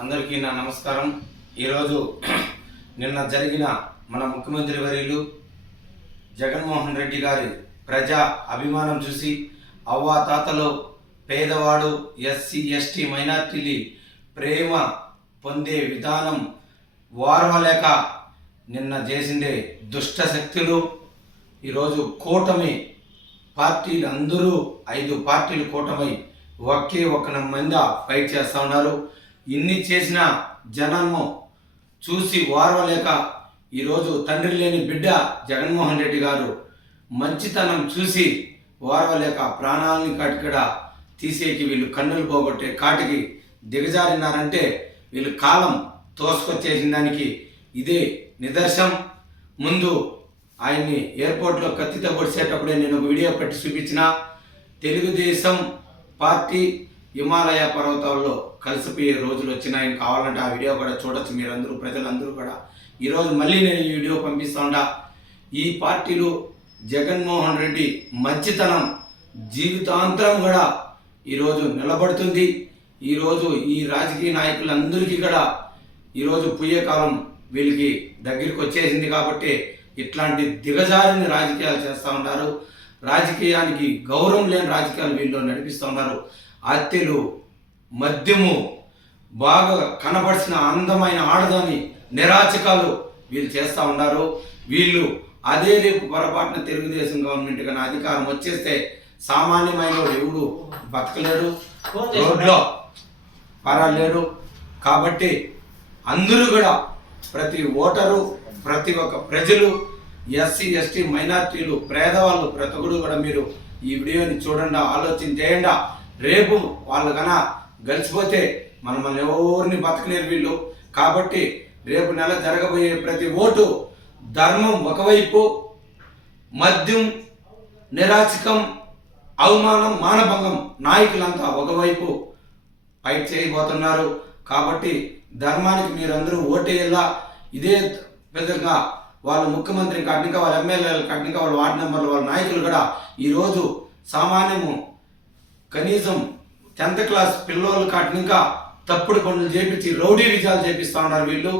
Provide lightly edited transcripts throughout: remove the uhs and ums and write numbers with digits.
అందరికీ నా నమస్కారం. ఈరోజు నిన్న జరిగిన మన ముఖ్యమంత్రి వర్యులు జగన్మోహన్ రెడ్డి గారి ప్రజా అభిమానం చూసి అవ్వాతాతలో పేదవాడు ఎస్సీ ఎస్టీ మైనార్టీలు ప్రేమ పొందే విధానం వారవలేక నిన్న చేసిందే దుష్ట శక్తులు ఈరోజు కూటమి పార్టీలు అందరూ 5 పార్టీలు కూటమై ఒకే మంద ఫైట్ చేస్తూ ఉన్నారు. ఇన్ని చేసిన జనము చూసి వారవలేక ఈరోజు తండ్రి లేని బిడ్డ జగన్మోహన్ రెడ్డి గారు మంచితనం చూసి వారవలేక ప్రాణాలని కాటికడ తీసేకి వీళ్ళు కన్నులు పోగొట్టే కాటికి దిగజారినారంటే వీళ్ళు కాలం తోసుకొచ్చేసిన దానికి ఇదే నిదర్శనం. ముందు ఆయన్ని ఎయిర్పోర్ట్లో కత్తితో పొడిచేటప్పుడే నేను ఒక వీడియో పెట్టి చూపించిన. తెలుగుదేశం పార్టీ హిమాలయ పర్వతాల్లో కలిసిపోయే రోజులు వచ్చినాయని కావాలంటే ఆ వీడియో కూడా చూడొచ్చు మీరందరూ, ప్రజలందరూ కూడా. ఈరోజు మళ్ళీ నేను ఈ వీడియో పంపిస్తూ ఉంటా. ఈ పార్టీలు జగన్మోహన్ రెడ్డి మంచితనం జీవితాంతరం కూడా ఈరోజు నిలబడుతుంది. ఈరోజు ఈ రాజకీయ నాయకులందరికీ కూడా ఈరోజు పుయ్యే కాలం వీళ్ళకి దగ్గరికి వచ్చేసింది కాబట్టి ఇట్లాంటి దిగజారిని రాజకీయాలు చేస్తూ ఉన్నారు. రాజకీయానికి గౌరవం లేని రాజకీయాలు వీళ్ళు నడిపిస్తూ ఉన్నారు. హత్యలు, మద్యము, బాగా కనపడిచిన అందమైన ఆడదాని నిరాచకాలు వీళ్ళు చేస్తూ ఉన్నారు. వీళ్ళు అదే రేపు పొరపాటున తెలుగుదేశం గవర్నమెంట్ కానీ అధికారం వచ్చేస్తే సామాన్యమైన ఎవడు బతకలేడు, రోడ్లో పరాలేడు. కాబట్టి అందరూ కూడా ప్రతి ఓటరు, ప్రతి ఒక్క ప్రజలు, ఎస్సీ ఎస్టీ మైనార్టీలు, పేదవాళ్ళు ప్రతి ఒక్కరు కూడా మీరు ఈ వీడియోని చూడండి, ఆలోచన చేయండి. రేపు వాళ్ళు కన్నా గెలిచిపోతే మనల్ని ఎవరిని బతకలేరు వీళ్ళు. కాబట్టి రేపు నెల జరగబోయే ప్రతి ఓటు ధర్మం ఒకవైపు, మద్యం, నిరాచకం, అవమానం, మానభంగం నాయకులంతా ఒకవైపు ఫైట్ చేయబోతున్నారు. కాబట్టి ధర్మానికి మీరందరూ ఓటేయాలా. ఇదే విధంగా వాళ్ళ ముఖ్యమంత్రి కట్నిక, వాళ్ళ ఎమ్మెల్యేలు కట్నిక, వాళ్ళ వార్డు మెంబర్లు, వాళ్ళ నాయకులు కూడా ఈరోజు సామాన్యము కనీసం 10th క్లాస్ పిల్లలు కట్నిక తప్పుడు పనులు చేపించి రౌడీ విజయాలు చేపిస్తూ ఉన్నారు వీళ్ళు.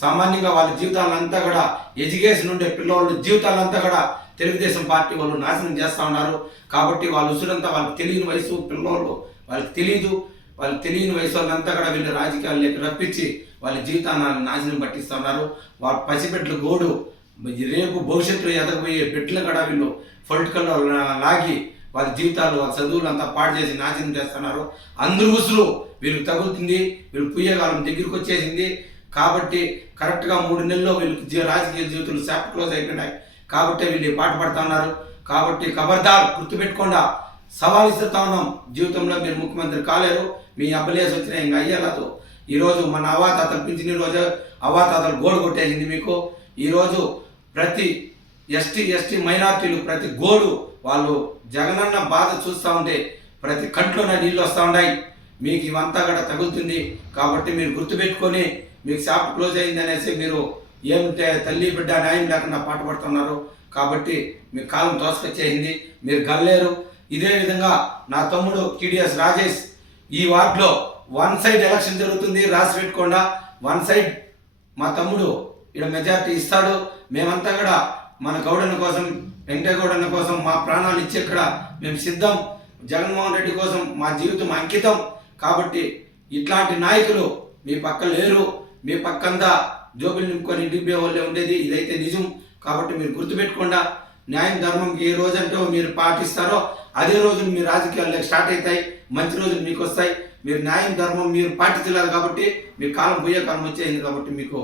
సామాన్యంగా వాళ్ళ జీవితాలంతా కూడా ఎడ్యుకేషన్ ఉండే పిల్లలు జీవితాలంతా కూడా తెలుగుదేశం పార్టీ వాళ్ళు నాశనం చేస్తూ ఉన్నారు. కాబట్టి వాళ్ళ ఉసురంతా వాళ్ళకి తెలియని వయసు పిల్లలు, వాళ్ళకి తెలియని వయసు వాళ్ళంతా కూడా వీళ్ళు రాజకీయాల్లోకి రప్పించి వాళ్ళ జీవితాన్ని నాశనం పట్టిస్తున్నారు. వాళ్ళ పసిబిడ్డల గోడు రేపు భవిష్యత్తులో ఎదగబోయే బిడ్డలు కూడా వీళ్ళు పొలిటికల్లో లాగి వాళ్ళ జీవితాలు, వాళ్ళ చదువులు అంతా పాడు చేసి నాశనం చేస్తున్నారు. అందరూ ఉసురు వీళ్ళకి తగులుతుంది. వీళ్ళు పుయ్యకాలం దగ్గరికి వచ్చేసింది. కాబట్టి కరెక్ట్గా 3 నెలల్లో వీళ్ళకి రాజకీయ జీవితాలు శాప్ క్లోజ్ అయిపోయినాయి. కాబట్టి వీళ్ళు పాట పడుతున్నారు. కాబట్టి ఖబర్దార్ గుర్తుపెట్టుకోండా, సవాల్ ఇస్తూ ఉన్నాం. జీవితంలో మీరు ముఖ్యమంత్రి కాలేరు, మీ అబ్బలేసి వచ్చినా ఇంకా అయ్యేలాదు. ఈరోజు మన అవ్వాతాతలు పింఛని రోజు అవ్వాతాతలు గోడు కొట్టేసింది మీకు. ఈరోజు ప్రతి ఎస్టీ మైనార్టీలు ప్రతి గోడు వాళ్ళు జగనన్న బాధ చూస్తూ ఉంటే ప్రతి కంట్లోనే నీళ్ళు వస్తూ ఉన్నాయి. మీకు ఇవంతా కూడా తగులుతుంది. కాబట్టి మీరు గుర్తుపెట్టుకొని మీకు షాప్ క్లోజ్ అయింది అనేసి మీరు ఏమిటే తల్లి బిడ్డ న్యాయం లేకుండా పాట పడుతున్నారు. కాబట్టి మీకు కాలం తోసుకొచ్చేసింది, మీరు గల్లేరు. ఇదే విధంగా నా తమ్ముడు టీడీఎస్ రాజేష్ ఈ వార్డులో 1 సైడ్ ఎలక్షన్ జరుగుతుంది, రాసి పెట్టుకోండా. 1 సైడ్ మా తమ్ముడు ఇక్కడ మెజార్టీ ఇస్తాడు. మేమంతా కూడా మన గౌడన్న కోసం, వెంకటగౌడన్న కోసం మా ప్రాణాలు ఇచ్చి ఇక్కడ మేము సిద్ధం. జగన్మోహన్ రెడ్డి కోసం మా జీవితం అంకితం. కాబట్టి ఇట్లాంటి నాయకులు మీ పక్క లేరు. మీ పక్కంతా జోబులు నింపుకొని ఇంటికి వాళ్ళే ఉండేది, ఇదైతే నిజం. కాబట్టి మీరు గుర్తుపెట్టుకోండా. న్యాయం ధర్మం ఏ రోజంటే మీరు పాటిస్తారో అదే రోజులు మీ రాజకీయాలు స్టార్ట్ అవుతాయి. మంచి రోజులు మీకు వస్తాయి. మీరు న్యాయం ధర్మం మీరు పాటించలేరు కాబట్టి మీ కాలం పోయే కాలం వచ్చేసింది. కాబట్టి మీకు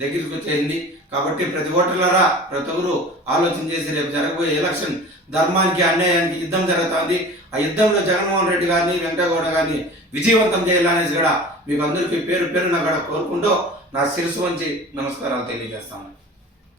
దగ్గరికి వచ్చేసింది. కాబట్టి ప్రతి ఓటర్లరా ప్రతి ఒక్కరు ఆలోచన చేసి రేపు జరగబోయే ఎలక్షన్ ధర్మానికి అన్యాయానికి యుద్ధం జరుగుతుంది. ఆ యుద్ధంలో జగన్మోహన్ రెడ్డి గారిని, వెంకటగౌడ గారిని విజయవంతం చేయాలనేసి కూడా మీకు అందరికీ పేరు పేరున కూడా కోరుకుంటూ నా శిరస్సు వంచి నమస్కారాలు తెలియజేస్తాను.